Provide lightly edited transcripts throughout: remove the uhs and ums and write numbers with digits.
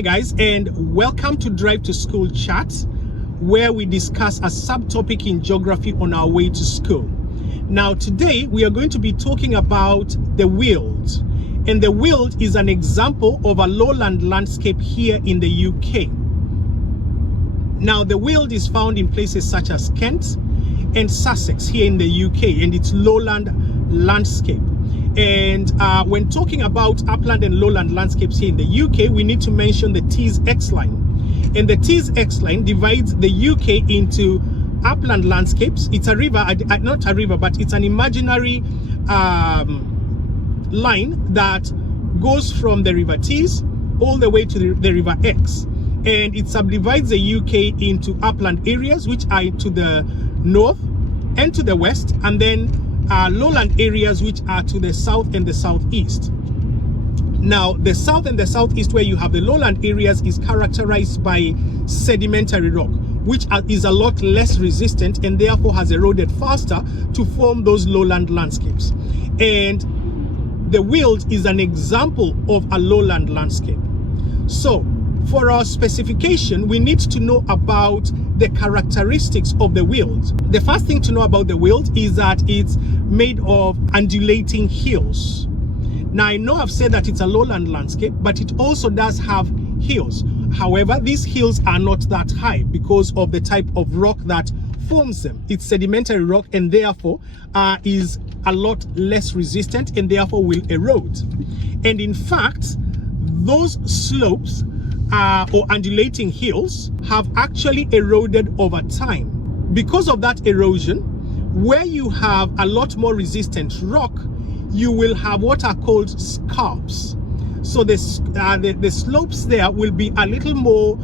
Hi guys, and welcome to Drive to School Chat, where we discuss a subtopic in geography on our way to school. Now today we are going to be talking about the Weald, and the Weald is an example of a lowland landscape here in the UK. Now the Weald is found in places such as Kent and Sussex here in the UK, and it's lowland landscape. And when talking about upland and lowland landscapes here in the UK, we need to mention the Tee-Exe line. And the Tee-Exe line divides the UK into upland landscapes. It's a river, not a river, but it's an imaginary line that goes from the River Tees all the way to the River Exe. And it subdivides the UK into upland areas, which are to the north and to the west, and then lowland areas which are to the south and the southeast. Now the south and the southeast, where you have the lowland areas, is characterized by sedimentary rock, which is a lot less resistant and therefore has eroded faster to form those lowland landscapes. And the Weald is an example of a lowland landscape. So for our specification, we need to know about the characteristics of the Weald. The first thing to know about the Weald is that it's made of undulating hills. Now I know I've said that it's a lowland landscape, but it also does have hills. However, these hills are not that high because of the type of rock that forms them. It's sedimentary rock, and therefore is a lot less resistant and therefore will erode. And in fact, those slopes or undulating hills have actually eroded over time. Because of that erosion, where you have a lot more resistant rock, you will have what are called scarps. So the slopes there will be a little more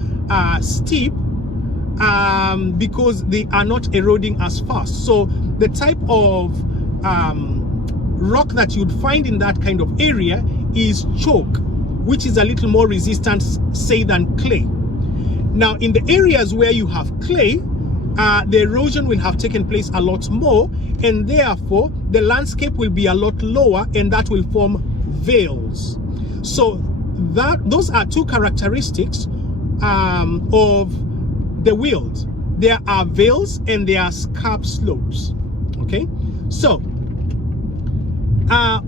steep because they are not eroding as fast. So the type of rock that you'd find in that kind of area is chalk, which is a little more resistant, say, than clay. Now, in the areas where you have clay, the erosion will have taken place a lot more, and therefore the landscape will be a lot lower, and that will form vales. So those are two characteristics of the Weald. There are vales and there are scarp slopes. Okay, so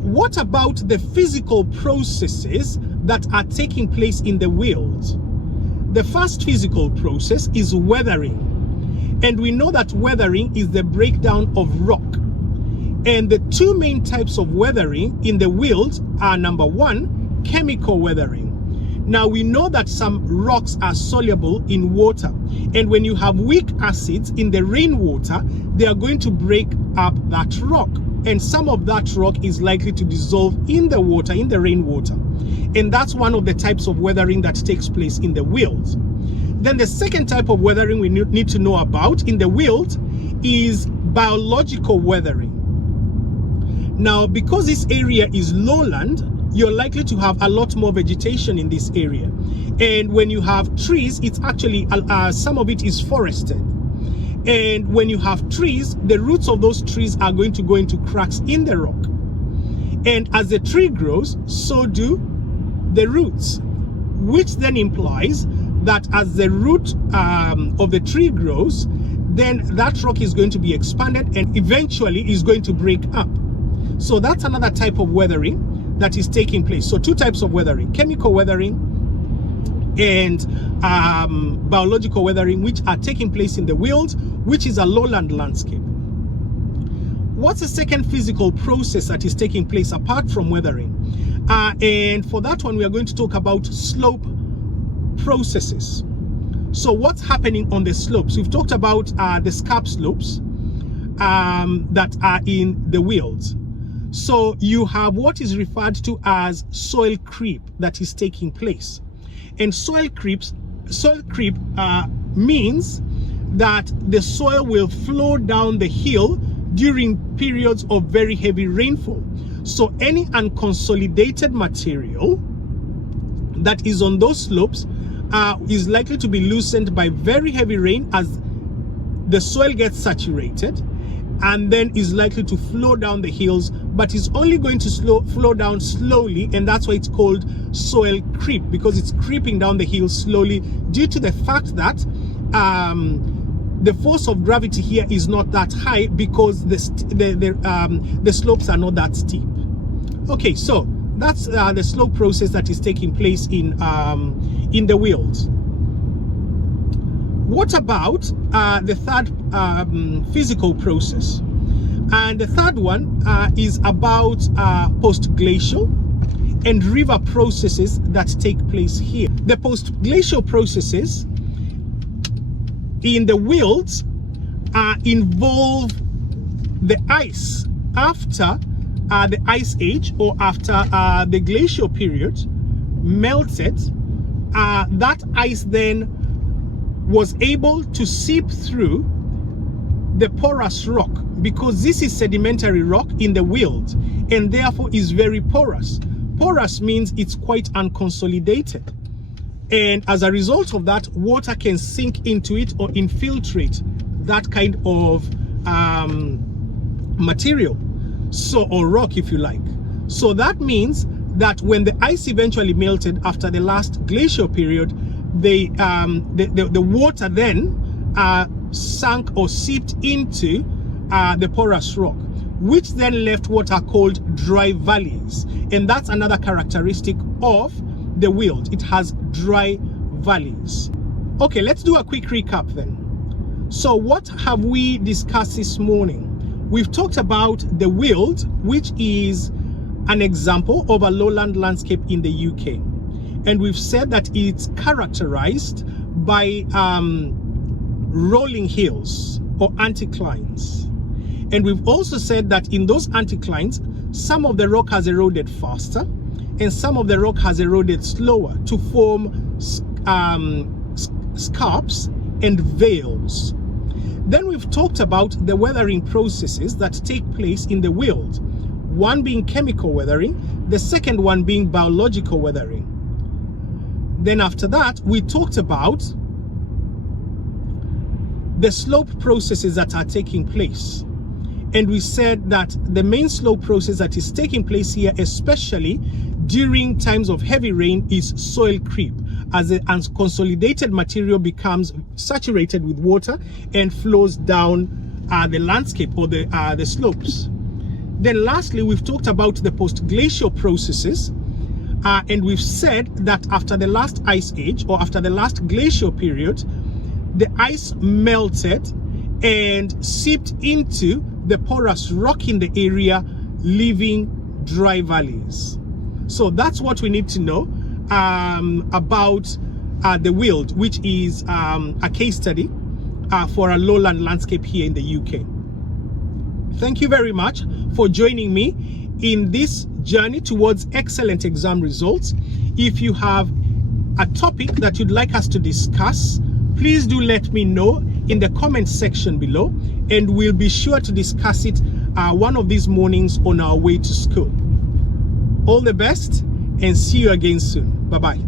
what about the physical processes that are taking place in the Weald? The first physical process is weathering. And we know that weathering is the breakdown of rock. And the two main types of weathering in the Weald are, number one, chemical weathering. Now we know that some rocks are soluble in water. And when you have weak acids in the rainwater, they are going to break up that rock. And some of that rock is likely to dissolve in the water, in the rainwater. And that's one of the types of weathering that takes place in the Weald. Then the second type of weathering we need to know about in the Weald is biological weathering. Now, because this area is lowland, you're likely to have a lot more vegetation in this area. And when you have trees, it's actually, some of it is forested. And when you have trees, the roots of those trees are going to go into cracks in the rock. And as the tree grows, so do the roots, which then implies that as the root of the tree grows, then that rock is going to be expanded and eventually is going to break up. So that's another type of weathering that is taking place. So two types of weathering: chemical weathering and biological weathering, which are taking place in the Weald, which is a lowland landscape. What's the second physical process that is taking place apart from weathering? And for that one, we are going to talk about slope processes. So what's happening on the slopes? We've talked about the scarp slopes that are in the Weald. So you have what is referred to as soil creep that is taking place. And soil creep means that the soil will flow down the hill during periods of very heavy rainfall. So any unconsolidated material that is on those slopes is likely to be loosened by very heavy rain as the soil gets saturated, and then is likely to flow down the hills but it's only going to flow down slowly, and that's why it's called soil creep, because it's creeping down the hill slowly due to the fact that the force of gravity here is not that high, because the slopes are not that steep. Okay, so that's the slope process that is taking place in the Weald. What about the third physical process? And the third one is about post-glacial and river processes that take place here. The post-glacial processes in the Weald involve the ice after the ice age, or after the glacial period melted. That ice then was able to seep through the porous rock, because this is sedimentary rock in the Weald, and therefore is very porous. Porous means it's quite unconsolidated, and as a result of that, water can sink into it or infiltrate that kind of material, or rock, if you like. So that means that when the ice eventually melted after the last glacial period, the water then sank or seeped into the porous rock, which then left what are called dry valleys. And that's another characteristic of the Weald. It has dry valleys. Okay, let's do a quick recap then. So what have we discussed this morning? We've talked about the Weald, which is an example of a lowland landscape in the UK. And we've said that it's characterized by rolling hills or anticlines. And we've also said that in those anticlines, some of the rock has eroded faster and some of the rock has eroded slower to form scarps and veils. Then we've talked about the weathering processes that take place in the Weald, one being chemical weathering, the second one being biological weathering. Then after that, we talked about the slope processes that are taking place. And we said that the main slope process that is taking place here, especially during times of heavy rain, is soil creep, as the unconsolidated material becomes saturated with water and flows down the landscape or the slopes. Then lastly, we've talked about the post-glacial processes, and we've said that after the last ice age, or after the last glacial period, the ice melted and seeped into the porous rock in the area, leaving dry valleys. So that's what we need to know about the Weald, which is a case study for a lowland landscape here in the UK. Thank you very much for joining me in this journey towards excellent exam results. If you have a topic that you'd like us to discuss, please do let me know in the comment section below, and we'll be sure to discuss it one of these mornings on our way to school. All the best, and see you again soon. Bye-bye.